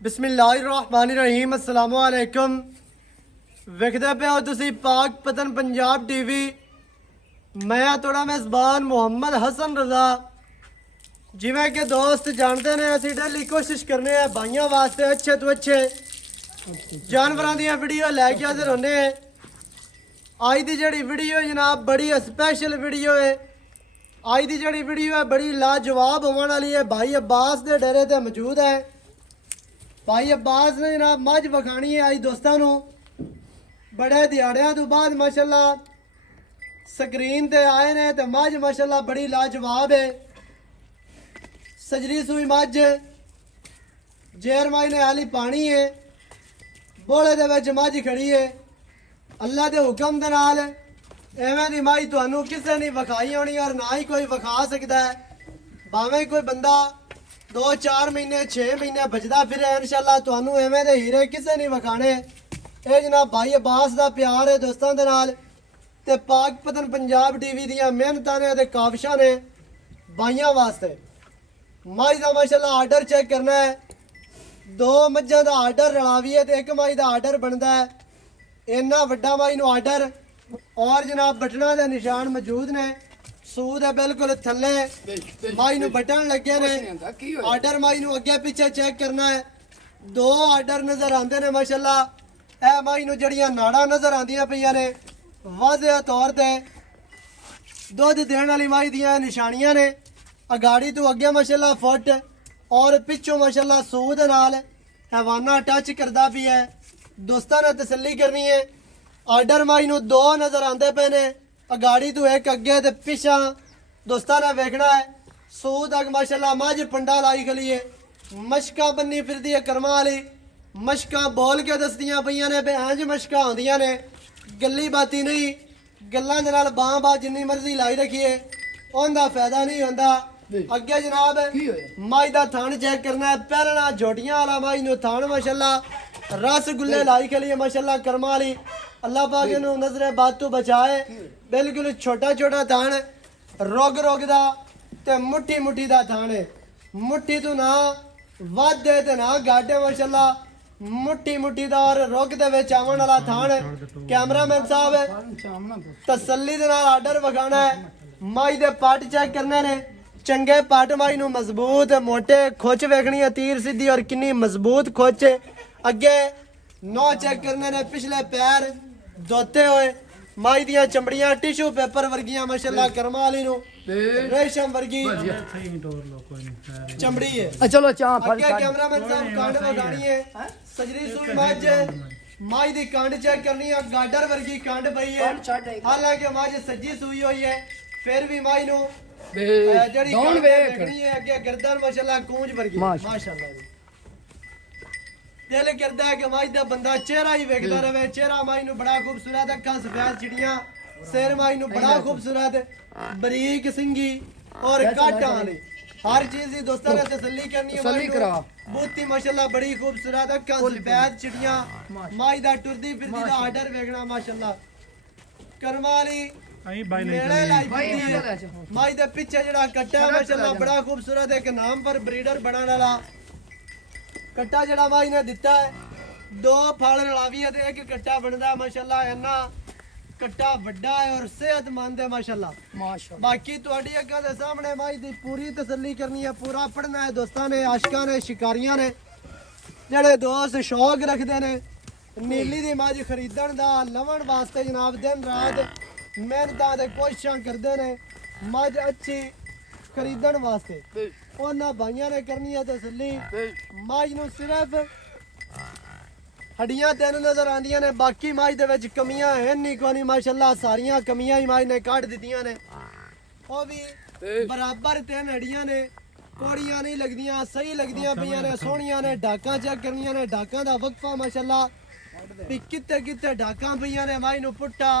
बिस्मिल्लाहिर्रहमानिर्रहीम अस्सलाम वालेकुम। वेखदे पे हो तुसी पाक पतन पंजाब टीवी। मैं थोड़ा मेज़बान मोहम्मद हसन रजा। जिवें कि दोस्त जानते ने असी डेली कोशिश करने हैं भाइयों वास्ते अच्छे तो अच्छे जानवरों दी वीडियो लैके हाजिर होने। अज दी जिहड़ी वीडियो जनाब बड़ी स्पैशल वीडियो है। अज दी जिहड़ी वीडियो है बड़ी लाजवाब होने वाली है। भाई अब्बास दे डेरे ते मौजूद है। भाई अब्बास ने जनाब मझ विखानी है। अज दोस्तों नूं बड़े दिहाड़ियां तो बाद माशाल्लाह स्क्रीन ते आए ने ते मझ माशाल्लाह बड़ी लाजवाब है। सजरी सूई मझ जेर माई ने हाली पानी है। बोले दे विच मझ खड़ी है। अल्लाह के हुक्म दे नाल एवें दी माई तुहानूं किसे नहीं विखाई होनी और ना ही कोई विखा सकता है। भावें कोई बंदा 2-4 महीने 6 महीने बचदा फिरे इंशाअल्लाह तुहानूं एवें दे हीरे किसे नहीं विखाने। ये जनाब भाई अब्बास दा प्यार है दोस्तों दे नाल ते पाक पतन पंजाब टीवी दियां मेहनतां ने ते काविशां ने भाइयां वास्ते। मझ का माशाल्लाह आर्डर चेक करना है। 2 मझां दा आर्डर रलावी है ते 1 मझ दा आर्डर बनता है। इन्ना वड्डा मझ नूं आर्डर और जनाब बटना दे निशान मौजूद ने। सूद है बिल्कुल थल्ले मझ नूं बटन लगे ने। आर्डर मझ नूं अगे पीछे चेक करना है। 2 आर्डर नजर आते ने माशाल्लाह। ए मझ नूं जड़ियां नाड़ां नजर आंदियां पईयां ने वाज़ेह तौर ते दुध देने वाली मझ दियां निशानियां ने। अगाड़ी तो अगे माशाल्लाह फुट और पिछों माशाल्लाह सूद नाल हैवाना टच करदा भी है। दोस्तां ने तसल्ली करनी है। आर्डर मझ नूं 2 नजर आते पे ने। अगाड़ी तो एक अगे ते पिछा दोस्तां ने वेखना है। सूद अग माशाल्लाह मझ पंडा लाई खली है। मशकां बन्नी फिरदी है कर्मां वाली। मशकां बोल के दसदियां पईयां ने बे इंज मशकां होंदियां ने। गल्ली बाती नहीं गल्लां दे नाल बां बा जिन्नी मर्जी लाई रखिए उनका फायदा नहीं होंदा। अगे जनाब मझ दा थान चेक करना है। पहलना झोटियां वाला मझ नूं थान माशाल्लाह रसगुल्ले लाई खली है माशाल्लाह कर्मां वाली। अल्लाह पाक इहनूं नजरे बद तो बचाए। बिल्कुल छोटा छोटा थान रोग रोग दा ते मुट्ठी मुट्ठी दा थान है। मुट्ठी तो ना वध है ते ना घट है माशाल्लाह। मुट्ठी मुट्ठी दा और रोग दे विच आवन वाला थान। कैमरामैन साहब तसल्ली दे नाल आर्डर विखाना है। मझ दे पट चेक करने ने। चंगे पट मझ नूं मजबूत मोटे खुच वेखनी है तीर सीधी और कितनी मजबूत खुच। अगे नौ चेक करने ने। पिछले पैर धोते हुए मझ दियां चमड़ियां टिशू पेपर वर्गियां माशाल्लाह कर्मां वाली नूं रेशम वर्गी चमड़ी है। चलो अगे कैमरामैन साहब कांड वगानी है। सजरी सूई मझ दी कांड चेक करनी है। गाडर वर्गी कांड पई है। हालांकि मझ सज्जी सूई हुई है फिर भी मझ नूं जड़ी कांड वेखनी है। अगे गर्दन माशाल्लाह कूंज वर्गी माशाल्लाह जी। दिल करता है कि मझ दा बंदा चेहरा ही वेखदा रहे। चेहरा मझ नूं बड़ा खूबसूरत अखां सफेद चिड़ियां सिर मझ नूं बड़ा खूबसूरत बरीक सिंगी और काटां वाली हर चीज की दोस्तों ने तसल्ली करनी है। तसल्ली करा बूती माशाल्लाह बड़ी खूबसूरत अखां सफेद चिड़ियां मझ दा टुरदी फिरदी दा आर्डर वेखना माशाल्लाह कर्मां वाली मेले लाई फिरदी है। मझ दे पीछे जेड़ा कट्टा है माशाल्लाह बड़ा खूबसूरत एक नाम पर ब्रीडर बनने वाला कट्टा जड़ा मझ ने दिता है। 2 फल रलावी है ते 1 कट्टा बनदा माशाल्लाह। इन्ना कट्टा वड्डा है और सेहतमंद है माशाल्लाह। बाकी तुहाडी अग्गां दे सामने मझ दी पूरी तसल्ली करनी है। पूरा पढ़ना है दोस्तां ने आशिकां ने शिकारियां ने जेड़े दोस्त शौक रखदे ने नीली दी मझ खरीदण दा लवण वास्ते जनाब दिन रात मेहनतां ते कोशिशां करदे ने मझ अच्छी खरीदण वास्ते। उन्हां भाइयां ने करनी है तसल्ली। मझ नूं सिर्फ हड्डियां 3 नजर आंदियां ने। बाकी मझ दे विच कमियां है नहीं कोई माशाल्लाह। सारियां कमियां ही मझ ने कढ दित्तियां ने। वो भी बराबर 3 हड्डियां ने। कोड़ियां नहीं लगदियां सही लगदियां पईयां ने सोहणियां ने। डाकां चेक करनियां ने। डाकां दा वक्फा माशाल्लाह भी कित्ते कित्ते डाकां पईयां ने। मझ नूं पुट्टा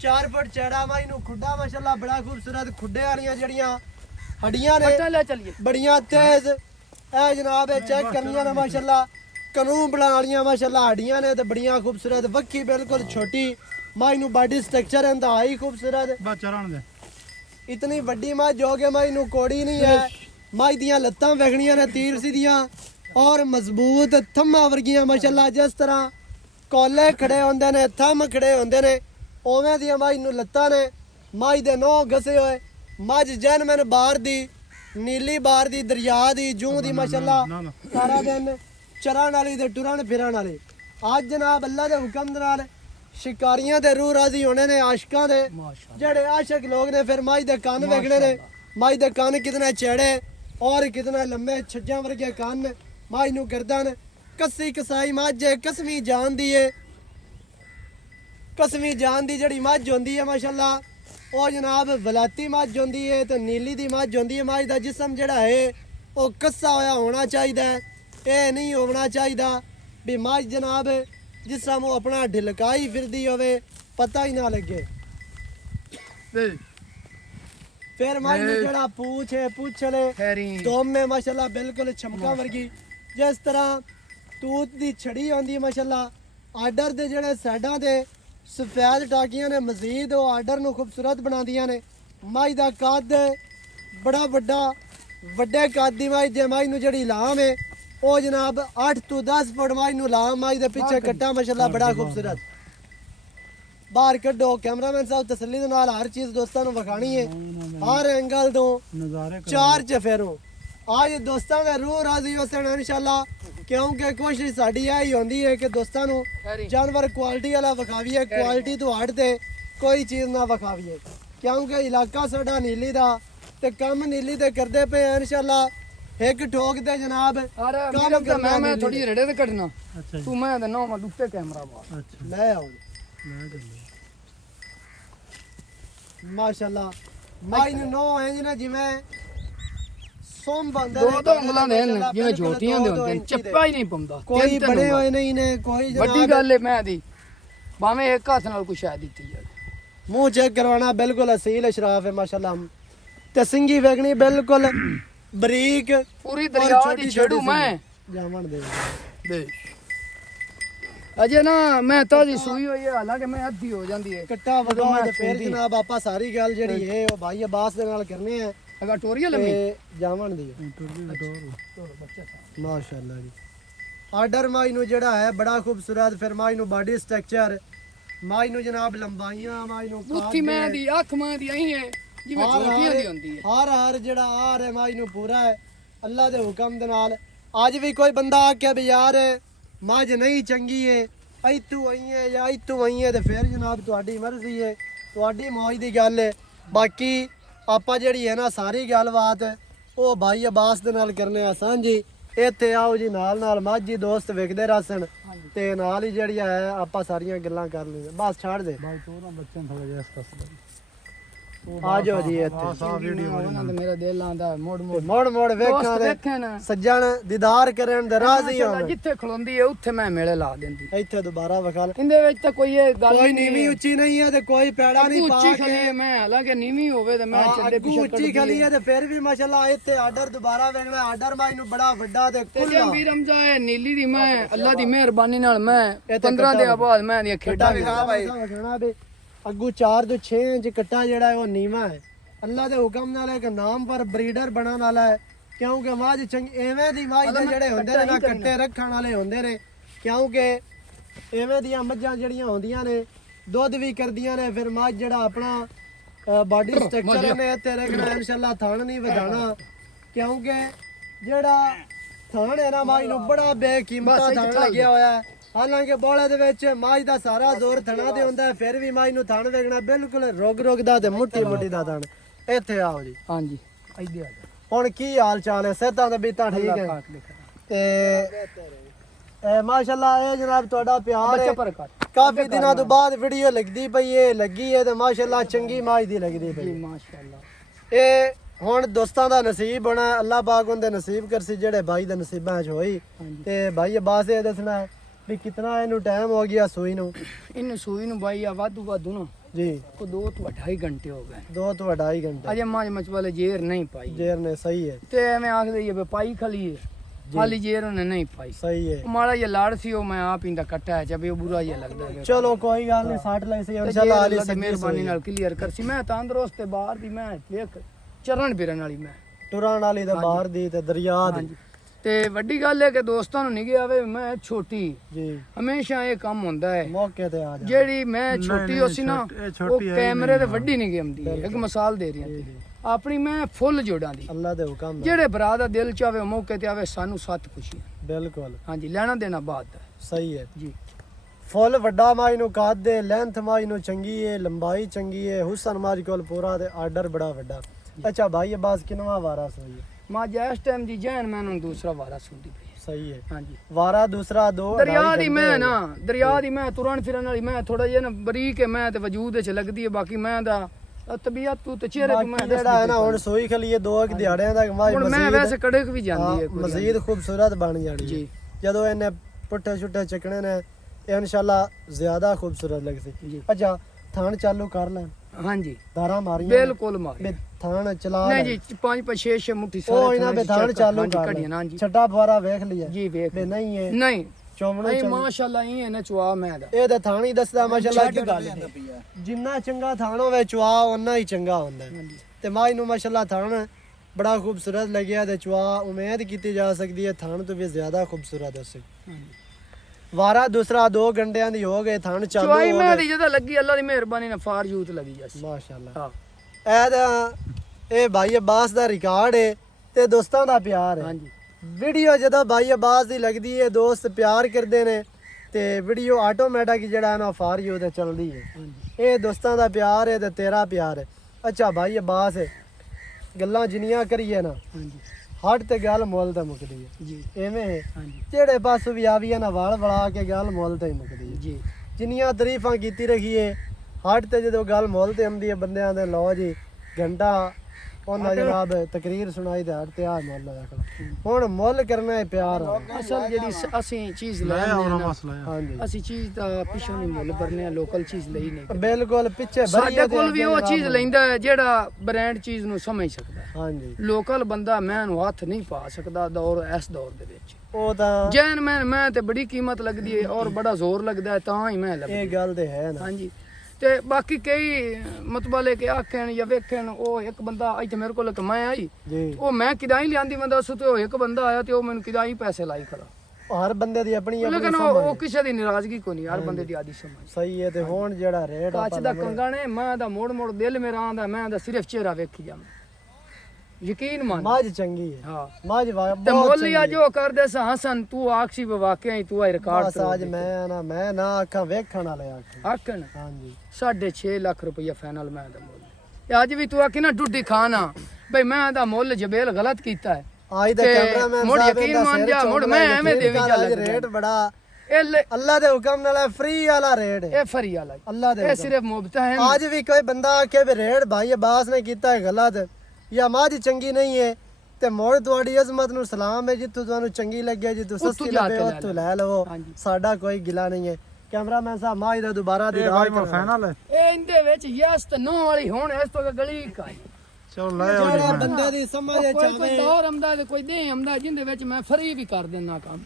4 फुट चौड़ा मझ नूं खुड्डा माशाल्लाह बड़ा खूबसूरत खुड्डे वालियां जड़ियां हड्डियां ने बड़ियां तेज है जनाब। चेक करनियां ने माशाल्लाह। कानून बनाने वालियां माशाल्लाह हड्डियां ने ते बड़ियां खूबसूरत। वक्खी बिल्कुल छोटी मझ नूं बॉडी स्ट्रक्चर इंतहाई खूबसूरत। इतनी वड्डी मझ जो कि मझ नूं कोड़ी नहीं है। मझ दियां लत्तां वेखनियां ने तीर सीधियां ਔਰ ਮਜ਼ਬੂਤ ਥੰਮਾਂ ਵਰਗੀਆਂ ਮਾਸ਼ਾਅੱਲਾ ਜਿਸ ਤਰ੍ਹਾਂ ਕੋਲੇ ਖੜੇ ਹੁੰਦੇ ਨੇ ਥੰਮ ਖੜੇ ਹੁੰਦੇ ਨੇ ਉਵੇਂ ਦੀਆਂ ਮਾਈ ਨੂੰ ਲੱਤਾਂ ਨੇ ਮਾਈ ਦੇ ਨੌ ਘਸੇ ਹੋਏ ਮੱਝ ਜੈਨਮਨ ਬਾਹਰ ਦੀ ਨੀਲੀ ਬਾਹਰ ਦੀ ਦਰਿਆ ਦੀ ਜੂੰ ਦੀ ਮਾਸ਼ਾਅੱਲਾ ਸਾਰਾ ਦਿਨ ਚਰਨ ਵਾਲੀ ਤੇ ਟੁਰਨ ਫਿਰਨ ਵਾਲੀ ਅੱਜ ਜਨਾਬ ਅੱਲਾ ਦੇ ਹੁਕਮ ਦੇ ਨਾਲ ਸ਼ਿਕਾਰੀਆਂ ਦੇ ਰੂਹ ਰਾਜ਼ੀ ਹੋਣੇ ਨੇ ਆਸ਼ਕਾਂ ਦੇ ਜਿਹੜੇ ਆਸ਼ਕ ਲੋਕ ਨੇ ਫਿਰ ਮਾਈ ਦੇ ਕੰਨ ਵੇਖਣੇ ਨੇ ਮਾਈ ਦੇ ਕੰਨ ਕਿਤਨੇ ਚੇੜੇ ਔਰ ਕਿਤਨੇ ਲੰਮੇ ਛੱਜਾਂ ਵਰਗੇ ਕੰਨ ਮਾਈ ਨੂੰ ਗਰਦਨ ਕੱਸੀ ਕਸਾਈ ਮੱਝ ਕਸਮੀ ਜਾਨ ਦੀ ਏ ਕਸਮੀ ਜਾਨ ਦੀ ਜਿਹੜੀ ਮੱਝ ਹੁੰਦੀ ਹੈ ਮਾਸ਼ਾਅੱਲਾ ਉਹ ਜਨਾਬ ਵਲਾਤੀ ਮੱਝ ਹੁੰਦੀ ਹੈ ਤੇ ਨੀਲੀ ਦੀ ਮੱਝ ਹੁੰਦੀ ਹੈ ਮੱਝ ਦਾ ਜਿਸਮ ਜਿਹੜਾ ਹੈ ਉਹ ਕੱਸਾ ਹੋਇਆ ਹੋਣਾ ਚਾਹੀਦਾ ਹੈ ਇਹ ਨਹੀਂ ਹੋਣਾ ਚਾਹੀਦਾ ਵੀ ਮੱਝ ਜਨਾਬ ਜਿਸ ਤਰ੍ਹਾਂ ਉਹ ਆਪਣਾ ਢਿਲਕਾਈ ਫਿਰਦੀ ਹੋਵੇ ਪਤਾ ਹੀ ਨਾ ਲੱਗੇ ਫਿਰ ਮੱਝ ਨੂੰ ਜਿਹੜਾ ਪੂਛ ਹੈ ਪੁੱਛਲੇ ਦੋਮੇ ਮਾਸ਼ਾਅੱਲਾ ਬਿਲਕੁਲ ਚਮਕਾ ਵਰਗੀ ਜਿਸ ਤਰ੍ਹਾਂ ਤੂਤ ਦੀ ਛੜੀ ਆਉਂਦੀ ਮਾਸ਼ਾਅੱਲਾ ਆਰਡਰ ਦੇ ਜਿਹੜੇ ਸਾਈਡਾਂ ਦੇ ਸਫੈਦ ਟਾਕੀਆਂ ਨੇ ਮਜ਼ੀਦ ਉਹ ਆਰਡਰ ਨੂੰ ਖੂਬਸੂਰਤ ਬਣਾਉਂਦੀਆਂ ਨੇ ਮੱਝ ਦਾ ਕੱਦ ਬੜਾ ਵੱਡੇ ਕੱਦ ਦੀ ਮੱਝ ਦੇ ਮੱਝ ਨੂੰ ਜਿਹੜੀ ਲਾਮ ਹੈ ਉਹ ਜਨਾਬ 8 ਤੋਂ 10 ਫੁੱਟ ਮੱਝ ਨੂੰ ਲਾਮ ਮੱਝ ਦੇ ਪਿੱਛੇ ਕੱਟਾ ਮਾਸ਼ਾਅੱਲਾ ਬੜਾ ਖੂਬਸੂਰਤ ਬਾਹਰ ਕੱਢੋ ਕੈਮਰਾਮੈਨ ਸਾਹਿਬ ਤਸੱਲੀ ਦੇ ਨਾਲ ਹਰ ਚੀਜ਼ ਦੋਸਤਾਂ ਨੂੰ ਵਿਖਾਣੀ ਹੈ ਹਰ ਐਂਗਲ ਤੋਂ ਚਾਰ ਚਫੇਰੋਂ ਅੱਜ ਦੋਸਤਾਂ ਦੇ ਰੂਹ ਰਾਜ਼ੀ ਵਸਣ ਇਨਸ਼ਾਅੱਲਾ ਕਿਉਂਕਿ ਕੋਸ਼ਿਸ਼ ਸਾਡੀ ਇਹ ਹੀ ਹੁੰਦੀ ਹੈ ਕਿ ਦੋਸਤਾਂ ਨੂੰ ਜਾਨਵਰ ਕੁਆਲਿਟੀ ਵਾਲਾ ਵਿਖਾਵੀਏ ਕੁਆਲਿਟੀ ਤੋਂ ਹਟ ਤੇ ਕੋਈ ਚੀਜ਼ ਨਾ ਵਿਖਾਵੀਏ ਕਿਉਂਕਿ ਇਲਾਕਾ ਸਾਡਾ ਨੀਲੀ ਦਾ ਤੇ ਕੰਮ ਨੀਲੀ ਤੇ ਕਰਦੇ ਪਏ ਇਨਸ਼ਾਅੱਲਾ ਇੱਕ ਠੋਕ ਤੇ ਜਨਾਬ ਕੰਮ ਕਰਨਾ ਮੈਂ ਥੋੜੀ ਰੇੜੇ ਤੇ ਕੱਢਣਾ ਤੂੰ ਮੈਂ ਤੇ ਨਾ ਦੁੱਤੇ ਕੈਮਰਾ ਬਾ ਲੈ ਆਓ ਮਾਸ਼ਾਅੱਲਾ ਮਾਈ ਨੂੰ ਨੋ ਇੰਜ ਨਾ ਜਿਵੇਂ ਸੋਮ ਬੰਦੇ ਦੋ ਉਂਗਲਾਂ ਦੇ ਨੇ ਜਿਵੇਂ ਝੋਟੀਆਂ ਦੇ ਹੁੰਦੇ ਨੇ ਚੱਪਾ ਹੀ ਨਹੀਂ ਪਾਉਂਦਾ ਕੋਈ ਬੜੇ ਹੋਏ ਨਹੀਂ ਨੇ ਕੋਈ ਵੱਡੀ ਗੱਲ ਹੈ ਮੈਂ ਦੀ ਭਾਵੇਂ ਇੱਕ ਹੱਥ ਨਾਲ ਕੁਛ ਆ ਦਿੱਤੀ ਜਾਵੇ ਮੂੰਹ ਚੈੱਕ ਕਰਵਾਣਾ ਬਿਲਕੁਲ ਅਸੀਲ ਅਸ਼ਰਾਫ ਹੈ ਮਾਸ਼ਾਅੱਲਾ ਤੇ ਸਿੰਗੀ ਵੇਖਣੀ ਬਿਲਕੁਲ ਬਰੀਕ ਪੂਰੀ ਦਰਿਆ ਦੀ ਛੇੜੂ ਮੈਂ ਜਾਵਣ ਦੇ ਅਜੇ ਨਾ ਮੈਂ ਤਾਜੀ ਸੂਈ ਹੋਈ ਹੈ ਹਾਲਾਂਕਿ ਮੈਂ ਅੱਧੀ ਹੋ ਜਾਂਦੀ ਹੈ ਕੱਟਾ ਵਗਾ ਤੇ ਫਿਰ ਜਨਾਬ ਆਪਾਂ ਸਾਰੀ ਗੱਲ ਜਿਹੜੀ ਹੈ ਉਹ ਭਾਈ ਅਬਾਸ ਦੇ ਨਾਲ ਕਰਨੇ ਆ ਅਗਾ ਟੋਰੀਆ ਲੰਮੀ ਤੇ ਜਾਵਣ ਦੀ ਮਾਸ਼ਾਅੱਲਾ ਜੀ ਆਰਡਰ ਮਾਈ ਨੂੰ ਜਿਹੜਾ ਹੈ ਬੜਾ ਖੂਬਸੂਰਤ ਫਿਰ ਮਾਈ ਨੂੰ ਬਾਡੀ ਸਟਰਕਚਰ ਮਾਈ ਨੂੰ ਜਨਾਬ ਲੰਬਾਈਆਂ ਮਾਈ ਨੂੰ ਬੁੱਥੀ ਮੈਂ ਦੀ ਅੱਖ ਮਾਂ ਦੀ ਆਈ ਹੈ ਜਿਵੇਂ ਝੋਟੀਆਂ ਦੀ ਹੁੰਦੀ ਹੈ ਹਰ ਜਿਹੜਾ ਆ ਰਿਹਾ ਮਾਈ ਨੂੰ ਪੂਰਾ ਹੈ ਅੱਲਾ ਦੇ ਹੁਕਮ ਦੇ ਨਾਲ ਅੱਜ ਵੀ ਕੋਈ ਬੰਦਾ ਆਖਿਆ ਵੀ ਯਾਰ ਮੱਝ ਨਹੀਂ ਚੰਗੀ ਏ ਇੱਥੋਂ ਆਈ ਹੈ ਜਾਂ ਇੱਥੋਂ ਆਈ ਹੈ ਤੇ ਫਿਰ ਜਨਾਬ ਤੁਹਾਡੀ ਮਰਜ਼ੀ ਹੈ ਤੁਹਾਡੀ ਮੌਜ ਦੀ ਗੱਲ ਹੈ ਬਾਕੀ ਆਪਾਂ ਜਿਹੜੀ ਹੈ ਨਾ ਸਾਰੀ ਗੱਲਬਾਤ ਉਹ ਭਾਈ ਅਬਾਸ ਦੇ ਨਾਲ ਕਰਨੇ ਆ ਸਾਂਝੀ ਇੱਥੇ ਆਓ ਜੀ ਨਾਲ ਮਾਝੀ ਦੋਸਤ ਵੇਖਦੇ ਰਸਣ ਤੇ ਨਾਲ ਹੀ ਜਿਹੜੀ ਹੈ ਆਪਾਂ ਸਾਰੀਆਂ ਗੱਲਾਂ ਕਰ ਲਈਆਂ ਬਸ ਛੱਡ ਦੇ ਭਾਈ ਤੂੰ ਨਾ ਬੱਚਿਆਂ ਥੋੜਾ ਜਿਹਾ ਦੱਸ ਆ ਜਾਓ ਜੀ ਇੱਥੇ ਉਹਨਾਂ ਦਾ ਮੇਰਾ ਦਿਲ ਆਂਦਾ ਮੋੜ ਮੋੜ ਵੇਖਾਂ ਦੇ ਸੱਜਣ ਦੀਦਾਰ ਕਰਨ ਦੇ ਰਾਜ਼ੀ ਹੋਣ ਜਿੱਥੇ ਖਲੋਂਦੀ ਹੈ ਉੱਥੇ ਮੈਂ ਮੇਲੇ ਲਾ ਦਿੰਦੀ ਇੱਥੇ ਦੁਬਾਰਾ ਵਿਖਾ ਲੈ ਇਹਦੇ ਵਿੱਚ ਤਾਂ ਕੋਈ ਇਹ ਗੱਲ ਕੋਈ ਨੀਵੀਂ ਉੱਚੀ ਨਹੀਂ ਹੈ ਤੇ ਕੋਈ ਪੈੜਾ ਨਹੀਂ ਪਾ ਉੱਚੀ ਖਲੀ ਮੈਂ ਹਾਲਾਂਕਿ ਨੀਵੀਂ ਹੋਵੇ ਤੇ ਮੈਂ ਛੱਡੇ ਪਿੱਛੇ ਉੱਚੀ ਖਲੀ ਹੈ ਤੇ ਫਿਰ ਵੀ ਮਾਸ਼ਾਅੱਲਾ ਇੱਥੇ ਆਰਡਰ ਦੁਬਾਰਾ ਵੇਖਣਾ ਆਰਡਰ ਮਾਈ ਨੂੰ ਬੜਾ ਵੱਡਾ ਤੇ ਖੁੱਲਾ ਵੀ ਰਮਜ਼ਾਏ ਨੀਲੀ ਦੀ ਮੈਂ ਅੱਲਾ ਦੀ ਮਿਹਰਬਾਨੀ ਨਾਲ ਮੈਂ 15 ਦੇ ਬਾਅਦ ਮੈਂ ਦੀਆਂ ਖੇਡਾਂ ਵਿਖਾ ਭਾਈ ਅੱਗੂ 4 ਤੋਂ 6 ਇੰਚ ਕੱਟਾ ਜਿਹੜਾ ਹੈ ਉਹ ਨੀਵਾ ਹੈ ਅੱਲਾ ਦੇ ਹੁਕਮ ਨਾਲ ਇੱਕ ਨਾਮ ਪਰ ਬਰੀਡਰ ਬਣਨ ਵਾਲਾ ਹੈ ਕਿਉਂਕਿ ਮਾਝ ਚੰਗੀ ਐਵੇਂ ਦੀ ਮਾਝ ਦੇ ਜਿਹੜੇ ਹੁੰਦੇ ਨੇ ਨਾ ਕੱਟੇ ਰੱਖਣ ਵਾਲੇ ਹੁੰਦੇ ਨੇ ਕਿਉਂਕਿ ਐਵੇਂ ਦੀਆਂ ਮੱਝਾਂ ਜਿਹੜੀਆਂ ਹੁੰਦੀਆਂ ਨੇ ਦੁੱਧ ਵੀ ਕਰਦੀਆਂ ਨੇ ਫਿਰ ਮਾਝ ਜਿਹੜਾ ਆਪਣਾ ਬਾਡੀ ਸਟਰਕਚਰ ਨੇ ਇੱਥੇ ਰੱਖਣਾ ਇਨਸ਼ਾਅੱਲਾ ਥਣ ਨਹੀਂ ਵਧਾਣਾ ਕਿਉਂਕਿ ਜਿਹੜਾ ਥਣ ਹੈ ਨਾ ਮਾਝ ਨੂੰ ਬੜਾ ਬੇਕੀਮਤਾ ਥਣ ਲੱਗਿਆ ਹੋਇਆ ਹੈ ਹਾਲਾਂਕਿ ਬੋਲੇ ਦੇ ਵਿੱਚ ਮਾਝ ਦਾ ਸਾਰਾ ਜ਼ੋਰ ਥਣਾ ਤੇ ਹੁੰਦਾ ਫਿਰ ਵੀ ਮਾਝ ਨੂੰ ਥਣ ਵੇਖਣਾ ਬਿਲਕੁਲ ਰੁਗ ਦਾ ਤੇ ਮੁੱਠੀ ਦਾ ਥਣ ਇੱਥੇ ਆਓ ਜੀ ਹਾਂਜੀ ਇੱਧਰ ਆ ਜਾ ਹੁਣ ਕੀ ਹਾਲ ਚਾਲ ਹੈ ਸਿਹਤਾਂ ਤੇ ਬੀਤਾਂ ਠੀਕ ਹੈ ਤੇ ਮਾਸ਼ਾਅੱਲਾ ਇਹ ਜਨਾਬ ਤੁਹਾਡਾ ਪਿਆਰ ਹੈ ਕਾਫੀ ਦਿਨਾਂ ਤੋਂ ਬਾਅਦ ਵੀਡੀਓ ਲੱਗਦੀ ਪਈ ਹੈ ਲੱਗੀ ਹੈ ਤੇ ਮਾਸ਼ਾਅੱਲਾ ਚੰਗੀ ਮਾਝ ਦੀ ਲੱਗਦੀ ਪਈ ਮਾਸ਼ਾਅੱਲਾ ਇਹ ਹੁਣ ਦੋਸਤਾਂ ਦਾ ਨਸੀਬ ਹੋਣਾ ਅੱਲਾਹ ਪਾਕ ਉਹਦੇ ਨਸੀਬ ਕਰਸੀ ਜਿਹੜੇ ਭਾਈ ਦੇ ਨਸੀਬਾਂ 'ਚ ਹੋਈ ਤੇ ਭਾਈ ਅਬਾਸ ਇਹ ਦੱਸਣਾ ਵੀ ਕਿਤਨਾ ਇਹਨੂੰ ਟਾਈਮ ਹੋ ਗਿਆ ਸੂਈ ਨੂੰ ਇਹਨੂੰ ਸੂਈ ਨੂੰ ਬਾਈ ਆ ਵਾਧੂ ਨਾ ਜੀ ਉਹ 2 ਤੋਂ 2.5 ਘੰਟੇ ਹੋ ਗਏ 2 ਤੋਂ 2.5 ਘੰਟੇ ਅਜੇ ਮਾਝ ਮਚਵਾਲੇ ਜੇਰ ਨਹੀਂ ਪਾਈ ਜੇਰ ਨੇ ਸਹੀ ਹੈ ਤੇ ਐਵੇਂ ਆਖਦੇ ਇਹ ਪਾਈ ਖਲੀ ਹੈ ਖਾਲੀ ਜੇਰ ਉਹਨੇ ਨਹੀਂ ਪਾਈ ਸਹੀ ਹੈ ਮਾੜਾ ਜਿਹਾ ਲਾੜ ਸੀ ਉਹ ਮੈਂ ਆਪ ਹੀ ਦਾ ਕੱਟਿਆ ਹੈ ਜਦ ਉਹ ਬੁਰਾ ਜਿਹਾ ਲੱਗਦਾ ਹੈ ਚਲੋ ਕੋਈ ਗੱਲ ਨਹੀਂ ਸਾਟ ਲਈ ਸੀ ਇਨਸ਼ਾਅੱਲਾ ਆਲੀ ਦੀ ਮਿਹਰਬਾਨੀ ਨਾਲ ਕਲੀਅਰ ਕਰਸੀ ਮੈਂ ਤੰਦਰੁਸਤ ਤੇ ਬਾਹਰ ਦੀ ਮੈਂ ਵੇਖ ਚਰਨ ਫਿਰਨ ਵਾਲੀ ਮੈਂ ਟੁਰਾਂ ਵਾਲੀ ਤੇ ਬਾਹਰ ਦੀ ਤੇ ਦਰਿਆ ਦੀ ਤੇ ਵੱਡੀ ਗੱਲ ਹੈ ਕਿ ਦੋਸਤਾਂ ਨੂੰ ਨਹੀਂ ਗਿਆ ਵੇ ਮੈਂ ਛੋਟੀ ਜੀ ਹਮੇਸ਼ਾ ਇਹ ਕੰਮ ਹੁੰਦਾ ਹੈ ਮੌਕੇ ਤੇ ਆ ਜਾ ਜਿਹੜੀ ਮੈਂ ਛੋਟੀ ਹੋਸੀ ਨਾ ਉਹ ਕੈਮਰੇ ਤੇ ਵੱਡੀ ਨਹੀਂ ਗਮਦੀ ਇੱਕ ਮਿਸਾਲ ਦੇ ਰਹੀ ਹਾਂ ਆਪਣੀ ਮੈਂ ਫੁੱਲ ਜੋੜਾਂ ਦੀ ਅੱਲਾ ਦੇ ਹੁਕਮ ਨਾਲ। ਜਿਹੜੇ ਭਰਾ ਦਾ ਦਿਲ ਚਾਵੇ ਮੌਕੇ ਤੇ ਆਵੇ ਸਾਨੂੰ 7 ਖੁਸ਼ੀਆਂ ਬਿਲਕੁਲ ਹਾਂਜੀ ਲੈਣਾ ਦੇਣਾ ਬਾਤ ਹੈ ਸਹੀ ਹੈ ਜੀ ਫੁੱਲ ਵੱਡਾ ਮਾਈ ਨੂੰ ਕਾਦ ਦੇ ਲੈਂਥ ਮਾਈ ਨੂੰ ਚੰਗੀ ਹੈ ਲੰਬਾਈ ਚੰਗੀ ਹੈ ਹੁਸਨ ਮਾਜ ਕੋਲ ਪੂਰਾ ਤੇ ਆਰਡਰ ਬੜਾ ਵੱਡਾ ਅੱਛਾ ਭਾਈ ਅਬਾਸ ਕਿਨਵਾ ਵਾਰਾ ਸੋਈ ਹੈ ਮਾਂ ਇਸ ਟਾਈਮ ਦੀ ਜੈਨ ਮੈਨੂੰ ਦੂਸਰਾ ਵਾਰਾ ਸੁਣਦੀ ਪਈ ਸਹੀ ਹੈ ਹਾਂਜੀ ਵਾਰਾ ਦੂਸਰਾ ਦੋ ਦਰਿਆ ਦੀ ਮੈਂ ਨਾ ਦਰਿਆ ਦੀ ਮੈਂ ਤੁਰਨ ਫਿਰਨ ਵਾਲੀ ਮੈਂ ਥੋੜਾ ਜਿਹਾ ਨਾ ਬਰੀਕ ਹੈ ਮੈਂ ਤੇ ਵਜੂਦ ਵਿੱਚ ਲੱਗਦੀ ਹੈ ਬਾਕੀ ਮੈਂ ਦਾ ਤਬੀਅਤ ਤੂੰ ਤੇ ਚਿਹਰੇ ਤੋਂ ਮੈਂ ਜਿਹੜਾ ਹੈ ਨਾ ਹੁਣ ਸੋਈ ਖਲੀਏ ਦੋ ਇੱਕ ਦਿਹਾੜਿਆਂ ਦਾ ਮਾਈ ਹੁਣ ਮੈਂ ਵੈਸੇ ਕੜਕ ਵੀ ਜਾਂਦੀ ਹੈ ਮਜ਼ੀਦ ਖੂਬਸੂਰਤ ਬਣ ਜਾਣੀ ਜੀ ਜਦੋਂ ਇਹਨੇ ਪੁੱਠੇ ਛੁੱਟੇ ਚੱਕਣੇ ਨੇ ਇਹ ਇਨਸ਼ਾਅੱਲਾ ਜ਼ਿਆਦਾ ਖੂਬਸੂਰਤ ਲੱਗਦੀ ਜੀ ਅੱਛਾ ਥਾਣ ਚਾਲੂ ਕਰ ਲੈ ਹਾਂਜੀ ਦਾਰਾ ਮਾਰੀਆਂ ਬਿਲਕੁਲ ਮਾਰ ਬੇ ਥਾਣ ਚਲਾ ਨਹੀਂ ਜੀ 5 6 ਮੁੱਠੀ ਉਹ ਇਹਨਾਂ ਬੇ ਥਾਣ ਚਾਲੂ ਕਰ ਕੱਢੀਆਂ ਨਾ ਜੀ ਛੱਡਾ ਫਵਾਰਾ ਵੇਖ ਲਿਆ ਜੀ ਵੇਖ ਬੇ ਨਹੀਂ ਹੈ ਨਹੀਂ ਚੋਮਣਾ ਨਹੀਂ ਮਾਸ਼ਾਅੱਲਾ ਇਹ ਨਾ ਚੁਆ ਮੈਂ ਦਾ ਇਹ ਤਾਂ ਥਾਣੀ ਦੱਸਦਾ ਮਾਸ਼ਾਅੱਲਾ ਕੀ ਗੱਲ ਹੈ ਜਿੰਨਾ ਚੰਗਾ ਥਾਣ ਹੋਵੇ ਚੁਆ ਓਨਾ ਹੀ ਚੰਗਾ ਹੁੰਦਾ ਹੈ। ਤੇ ਮਾਈ ਨੂੰ ਮਾਸ਼ਾਅੱਲਾ ਥਾਣ ਬੜਾ ਖੂਬਸੂਰਤ ਲੱਗਿਆ ਤੇ ਚੁਆ ਉਮੀਦ ਕੀਤੀ ਜਾ ਸਕਦੀ ਹੈ ਥਾਣ ਤੋਂ ਵੀ ਜ਼ਿਆਦਾ ਖੂਬਸੂਰਤ ਹੋਸੇ ਵਾਰਾ ਦੂਸਰਾ 2 ਘੰਟਿਆਂ ਦੀ ਹੋ ਗਏ ਥਾਣ ਚਾਲੂ ਚੁਆਈ ਹੋ ਮੈਂ ਗਏ ਦੀ ਜਦੋਂ ਲੱਗੀ ਅੱਲਾ ਦੀ ਮਿਹਰਬਾਨੀ ਨਾਲ ਫਾਰ ਯੂਤ ਲੱਗੀ ਜਸ ਮਾਸ਼ਾਅੱਲਾ ਹਾਂ ਇਹ ਤਾਂ ਇਹ ਭਾਈ ਅਬਾਸ ਦਾ ਰਿਕਾਰਡ ਹੈ ਤੇ ਦੋਸਤਾਂ ਦਾ ਪਿਆਰ ਹੈ ਹਾਂਜੀ ਵੀਡੀਓ ਜਦੋਂ ਭਾਈ ਅਬਾਸ ਦੀ ਲੱਗਦੀ ਹੈ ਦੋਸਤ ਪਿਆਰ ਕਰਦੇ ਨੇ ਤੇ ਵੀਡੀਓ ਆਟੋਮੈਟਿਕ ਜਿਹੜਾ ਹੈ ਨਾ ਫਾਰ ਯੂ ਤੇ ਚੱਲਦੀ ਹੈ ਹਾਂਜੀ ਇਹ ਦੋਸਤਾਂ ਦਾ ਪਿਆਰ ਹੈ ਤੇ ਤੇਰਾ ਪਿਆਰ ਹੈ ਅੱਛਾ ਭਾਈ ਅਬਾਸ ਗੱਲਾਂ ਜਿੰਨੀਆਂ ਕਰੀਏ ਨਾ ਹਾਂਜੀ ਹੱਟ ਤੇ ਗੱਲ ਮੁੱਲ ਤੇ ਮੁੱਕਦੀ ਹੈ ਜੀ ਐਵੇਂ ਹੈ ਹਾਂਜੀ ਜਿਹੜੇ ਪਾਸੋਂ ਵੀ ਆਵੀਆਂ ਨਾ ਵਾਲ ਵਲਾ ਕੇ ਗੱਲ ਮੁੱਲ ਤੇ ਹੀ ਮੁੱਕਦੀ ਹੈ ਜੀ ਜਿੰਨੀਆਂ ਤਾਰੀਫਾਂ ਕੀਤੀ ਰਖੀਏ ਹੱਟ ਤੇ ਜਦੋਂ ਗੱਲ ਮੁੱਲ ਤੇ ਆਉਂਦੀ ਹੈ ਬੰਦਿਆਂ ਦੇ ਲਓ ਜੀ ਘੰਟਾ ਉਹਨਾਂ ਜਨਾਬ ਤਕਰੀਰ ਸੁਣਾਈ ਤੇ ਹੱਟ ਤੇ ਆ ਮੁੱਲ ਲਗਾ ਹੁਣ ਮੁੱਲ ਕਰਨਾ ਹੈ ਪਿਆਰ ਨਾਲ। ਅਸਲ ਜਿਹੜੀ ਅਸੀਂ ਚੀਜ਼ ਲੈ ਆਉਂਦੇ ਨਾ ਹਾਂਜੀ ਅਸੀਂ ਚੀਜ਼ ਦਾ ਪਿੱਛੋਂ ਨਹੀਂ ਮੁੱਲ ਭਰਨੇ ਆ ਲੋਕਲ ਚੀਜ਼ ਲਈ ਨਹੀਂ ਬਿਲਕੁਲ ਪਿੱਛੇ ਸਾਡੇ ਕੋਲ ਵੀ ਉਹ ਚੀਜ਼ ਲੈਂਦਾ ਹੈ ਜਿਹੜਾ ਬ੍ਰਾਂਡ ਚੀਜ਼ ਨੂੰ ਸਮਝ ਸਕਦਾ ਹੈ। ਹਾਂਜੀ ਲੋਕਲ ਬੰਦਾ ਮੈਂ ਨੂੰ ਹੱਥ ਨਹੀਂ ਪਾ ਸਕਦਾ ਦੌਰ ਇਸ ਦੌਰ ਦੇ ਵਿੱਚ ਉਹ ਤਾਂ ਜੈਨ ਮੈਂ ਤੇ ਬੜੀ ਕੀਮਤ ਲੱਗਦੀ ਹੈ ਔਰ ਬੜਾ ਜ਼ੋਰ ਲੱਗਦਾ ਹੈ ਤਾਂ ਹੀ ਮੈਂ ਲੱਗਦਾ ਇਹ ਗੱਲ ਤੇ ਹੈ ਨਾ ਹਾਂਜੀ ਤੇ ਬਾਕੀ ਕਈ ਮਤਬਲੇ ਕਿ ਆਖਣ ਜਾਂ ਵੇਖਣ ਉਹ ਇੱਕ ਬੰਦਾ ਇੱਥੇ ਮੇਰੇ ਕੋਲ ਕਮਾਇਆ ਆਈ ਜੀ ਉਹ ਮੈਂ ਕਿਦਾਈ ਲਿਆਂਦੀ ਬੰਦਾ ਉਸ ਤੇ ਉਹ ਇੱਕ ਬੰਦਾ ਆਇਆ ਤੇ ਉਹ ਮੈਨੂੰ ਕਿਦਾਈ ਪੈਸੇ ਲਾਈ ਖੜਾ ਹਰ ਬੰਦੇ ਦੀ ਆਪਣੀ ਆਪਣੀ ਲੇਕਿਨ ਉਹ ਕਿਸੇ ਦੀ ਨਾਰਾਜ਼ਗੀ ਕੋਈ ਨਹੀਂ ਹਰ ਬੰਦੇ ਦੀ ਆਦੀ ਸਮਝ ਸਹੀ ਹੈ ਤੇ ਹੁਣ ਜਿਹੜਾ ਰੇਟ ਕੱਚ ਦਾ ਕੰਗਾ ਨੇ ਮੈਂ ਦਾ ਮੋੜ ਮੋੜ ਦਿਲ ਮੇਰਾ ਆਂਦਾ ਮੈਂ ਦਾ ਸਿਰਫ ਚਿਹਰਾ ਵੇਖੀ ਜਾਵਾਂ ਯਕੀਨ ਮੰਨ ਮਾਝ ਚੰਗੀ ਹੈ ਹਾਂ ਮਾਝ ਤੇ ਬਹੁਤ ਮੋਲੀਆ ਜੋ ਕਰਦੇ ਸਾਂ ਹਸਨ ਤੂੰ ਆਖੀ ਵਾਕਿਆ ਹੀ ਤੂੰ ਆ ਰਿਕਾਰਡ ਬਸ ਅੱਜ ਮੈਂ ਨਾ ਅੱਖਾਂ ਵੇਖਣ ਵਾਲੇ ਅੱਖ ਆਖਣ ਹਾਂਜੀ 6.5 ਲੱਖ ਰੁਪਇਆ ਫਾਈਨਲ ਮੈਂ ਦਾ ਮੁੱਲ ਤੇ ਅੱਜ ਵੀ ਤੂੰ ਆਖੀ ਨਾ ਡੁੱਡੀ ਖਾਣਾ ਬਈ ਮੈਂ ਦਾ ਮੁੱਲ ਜਬੇਲ ਗਲਤ ਕੀਤਾ ਹੈ ਅੱਜ ਦਾ ਤੇ ਕੈਮਰਾਮੈਨ ਮੁੜ ਸਾਹਿਬ ਯਕੀਨ ਮੰਨ ਜਾ ਮੁੜ ਮੈਂ ਐਵੇਂ ਦੇ ਵੀ ਚੱਲ ਰੇਟ ਬੜਾ ਇਹ ਅੱਲਾ ਦੇ ਹੁਕਮ ਨਾਲ ਫ੍ਰੀ ਵਾਲਾ ਰੇਟ ਹੈ ਇਹ ਫਰੀ ਵਾਲਾ ਅੱਲਾ ਦੇ ਇਹ ਸਿਰਫ ਮੁਬਤਾ ਹੈ ਅੱਜ ਵੀ ਕੋਈ ਬੰਦਾ ਆਖੇ ਵੀ ਰੇਟ ਭਾਈ ਅਬਾਸ ਨੇ ਕੀਤਾ ਹੈ ਗਲਤ ਜਾਂ ਮਾਝ ਚੰਗੀ ਨਹੀਂ ਹੈ ਤੇ ਮੋੜ ਤੁਹਾਡੀ ਅਜ਼ਮਤ ਨੂੰ ਸਲਾਮ ਹੈ ਜਿੱਥੋਂ ਤੁਹਾਨੂੰ ਚੰਗੀ ਲੱਗੇ ਜਿੱਥੋਂ ਸਸਤੀ ਲੱਗੇ ਉੱਥੋਂ ਲੈ ਲਵੋ ਸਾਡਾ ਕੋਈ ਗਿਲਾ ਨਹੀਂ ਹੈ ਕੈਮਰਾਮੈਨ ਸਾਹਿਬ ਮਾਝ ਦਾ ਦੁਬਾਰਾ ਦੀਦਾਰ ਕਰਨਾ ਫਾਈਨਲ ਇਹ ਇੰਦੇ ਵਿੱਚ ਯਸ ਤੇ ਨੋ ਵਾਲੀ ਹੁਣ ਇਸ ਤੋਂ ਗਲੀ ਕਾਈ ਚਲੋ ਲੈ ਜਿਹੜਾ ਬੰਦੇ ਦੀ ਸਮਝ ਕੋਈ ਦੌਰ ਆਮਦਾ ਤੇ ਕੋਈ ਦੇ ਆਮਦਾ ਜਿੰਦੇ ਵਿੱਚ ਮੈਂ ਫਰੀ ਵੀ ਕਰ ਦਿੰਦਾ ਕੰਮ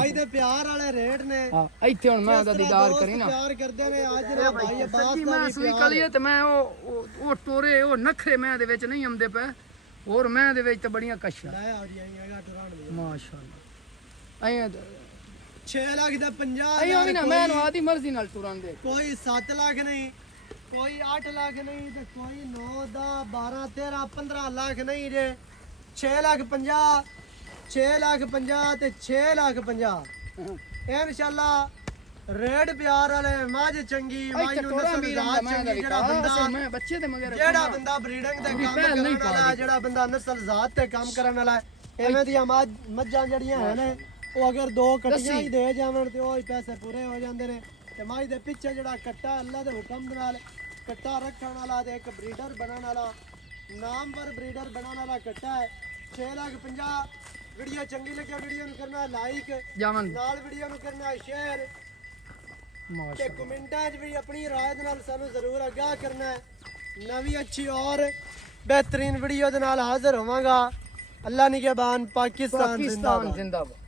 ਅੱਜ ਦੇ ਪਿਆਰ ਵਾਲੇ ਰੇਟ ਨੇ ਹਾਂ ਇੱਥੇ ਹੁਣ ਮੈਂ ਉਹਦਾ ਦੀਦਾਰ ਕਰੀ ਨਾ ਪਿਆਰ ਕਰਦੇ ਨੇ ਅੱਜ ਨਾ ਭਾਈ ਅਬਾਸ ਸੱਚੀ ਦਾ ਮੈਂ ਵੀ ਸੂਈ ਕਲੀਏ ਤੇ ਮੈਂ ਉਹ ਟੋਰੇ ਉਹ ਨਖਰੇ ਮੈਂ ਦੇ ਵਿੱਚ ਨਹੀਂ ਆਉਂਦੇ ਪਏ ਹੋਰ ਮੈਂ ਦੇ ਵਿੱਚ ਤਾਂ ਬੜੀਆਂ ਕਸ਼ਾਂ ਲੈ ਆ ਜੀ ਆਏਗਾ ਟੁਰਾਣ ਦੀ ਮਾਸ਼ਾਅੱਲਾ ਆਇਆ 6 ਲੱਖ ਦਾ 50 ਆਇਆ ਵੀ ਨਾ ਮੈਂ ਨੂੰ ਆਦੀ ਮਰਜ਼ੀ ਨਾਲ ਤੁਰਨ ਦੇ ਕੋਈ 7 ਲੱਖ ਨਹੀਂ ਕੋਈ 8 ਲੱਖ ਨਹੀਂ ਤੇ ਕੋਈ 9 10 12 13 15 ਲੱਖ ਨਹੀਂ ਜੇ 6 ਲੱਖ 50 6 ਲੱਖ 50 ਤੇ 6 ਲੱਖ 50 ਇਨਸ਼ਾਅੱਲਾ ਰੇਡ ਪਿਆਰ ਵਾਲੇ ਮਾਝ ਚੰਗੀ ਮਾਝ ਨੂੰ ਨਸਲ ਜ਼ਾਤ ਚੰਗੀ ਜਿਹੜਾ ਬੰਦਾ ਮੈਂ ਬੱਚੇ ਦੇ ਮਗਰ ਜਿਹੜਾ ਬੰਦਾ ਬਰੀਡਿੰਗ ਤੇ ਕੰਮ ਕਰਨ ਵਾਲਾ ਜਿਹੜਾ ਬੰਦਾ ਨਸਲ ਜ਼ਾਤ ਤੇ ਕੰਮ ਕਰਨ ਵਾਲਾ ਐਵੇਂ ਦੀਆਂ ਮੱਝਾਂ ਜਿਹੜੀਆਂ ਹਨ ਉਹ ਅਗਰ 2 ਕੱਟੀਆਂ ਹੀ ਦੇ ਜਾਵਣ ਤੇ ਉਹ ਹੀ ਪੈਸੇ ਪੂਰੇ ਹੋ ਜਾਂਦੇ ਨੇ ਤੇ ਮਾਝ ਦੇ ਪਿੱਛੇ ਜਿਹੜਾ ਕੱਟਾ ਅੱਲਾ ਦੇ ਹੁਕਮ ਦੇ ਨਾਲ ਕੱਟਾ ਰੱਖਣ ਵਾਲਾ ਤੇ ਇੱਕ ਬਰੀਡਰ ਬਣਨ ਵਾਲਾ ਨਾਮਵਰ ਬਰੀਡਰ ਬਣਨ ਵਾਲਾ ਕੱਟਾ ਹੈ 6 ਲੱਖ 50 ਵੀਡੀਓ ਚੰਗੀ ਲੱਗੇ ਵੀਡੀਓ ਨੂੰ ਕਰਨਾ ਲਾਈਕ ਜਾਵਨ ਨਾਲ ਵੀਡੀਓ ਨੂੰ ਕਰਨਾ ਸ਼ੇਅਰ ਤੇ ਕਮੈਂਟਾਂ 'ਚ ਵੀ ਆਪਣੀ ਰਾਏ ਦੇ ਨਾਲ ਸਾਨੂੰ ਜ਼ਰੂਰ ਆਗਾਹ ਕਰਨਾ ਹੈ ਨਵੀਂ ਅੱਛੀ ਔਰ ਬਿਹਤਰੀਨ ਵੀਡੀਓ ਦੇ ਨਾਲ ਹਾਜ਼ਰ ਹੋਵਾਂਗਾ ਅੱਲਾ ਨਿਗਹਿਬਾਨ ਪਾਕਿਸਤਾਨ ਜ਼ਿੰਦਾਬਾਦ ਜ਼ਿੰਦਾਬਾਦ